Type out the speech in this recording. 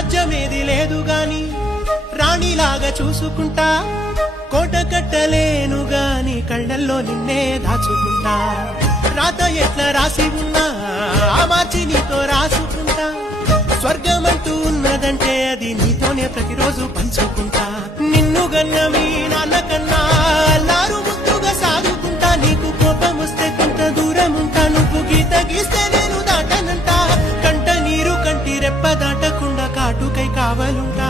రాజ్యమేది లేదు గాని రాణిలాగా చూసుకుంటా, కోట కట్టలేను గాని కళ్ళల్లో నిన్నే దాచుకుంటా. రాత ఎట్లా రాసి ఉన్నా ఆ మార్చి నీతో రాసుకుంటా. స్వర్గమంటూ ఉన్నదంటే అది నీతోనే ప్రతిరోజు పంచుకుంటా. నిన్ను గన్న మీ నాన్న కన్నా అల్లారు ముద్దుగా సాదుకుంటా. నీకు కోపం వస్తే కొంత దూరం ఉంటా, నువ్వు గీత గీస్తే నేను దాటనంటా. కంట నీరు కంటి రెప్ప దాటకుండా కాటుకై కావలుంటా.